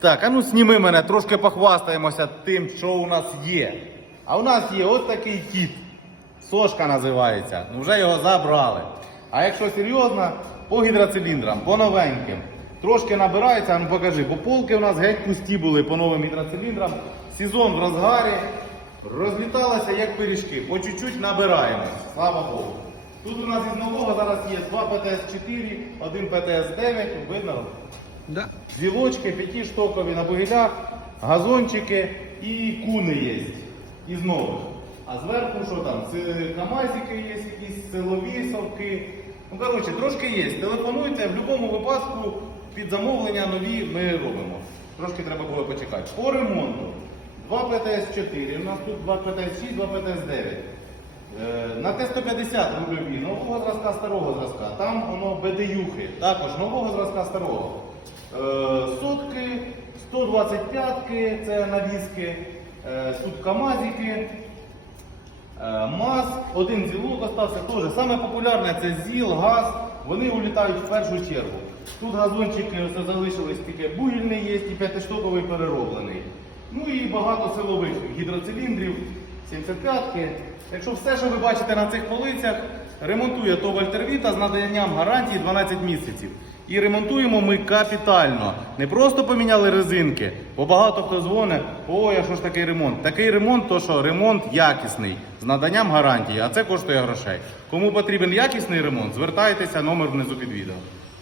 Так, а ну сніми мене, трошки похвастаємося тим, що у нас є. А у нас є ось такий кіт. Сошка називається. Ну вже його забрали. А якщо серйозно, по гідроциліндрам, по новеньким. Трошки набирається, а ну покажи, бо полки у нас геть пусті були по новим гідроциліндрам. Сезон в розгарі. Розліталося як пиріжки. По чуть-чуть набираємо. Слава Богу. Тут у нас із нового зараз є два ПТС-4, один ПТС-9, видно? Да. Зілочки, п'ятиштокові на бугелях, газончики і куни є. І знову. А зверху що там? Це камазики є, якісь силові совки. Ну, коротше, трошки є. Телефонуйте, в будь-якому випадку під замовлення нові ми робимо. Трошки треба було почекати. По ремонту. Два ПТС-4, у нас тут два ПТС-6, два ПТС-9. Е, На Т-150 рульові, нового зразка, старого зразка. Там воно БДЮхи, також нового зразка старого. Е, Сотки, 125-ки, це навіски, е, тут КАМАЗики, е, МАЗ, один зілок остався теж. Саме популярне це ЗІЛ, ГАЗ, вони улітають в першу чергу. Тут газончики залишились тільки бугільний є і п'ятиштоковий перероблений. Ну і багато силових гідроциліндрів, 75-ки. Якщо все, що ви бачите на цих полицях, ремонтує то Вольтервіта з наданням гарантії 12 місяців. І ремонтуємо ми капітально. Не просто поміняли резинки, бо багато хто дзвонить, ой, а що ж такий ремонт? Такий ремонт, то що ремонт якісний, з наданням гарантії, а це коштує грошей. Кому потрібен якісний ремонт, звертайтеся, номер внизу під відео.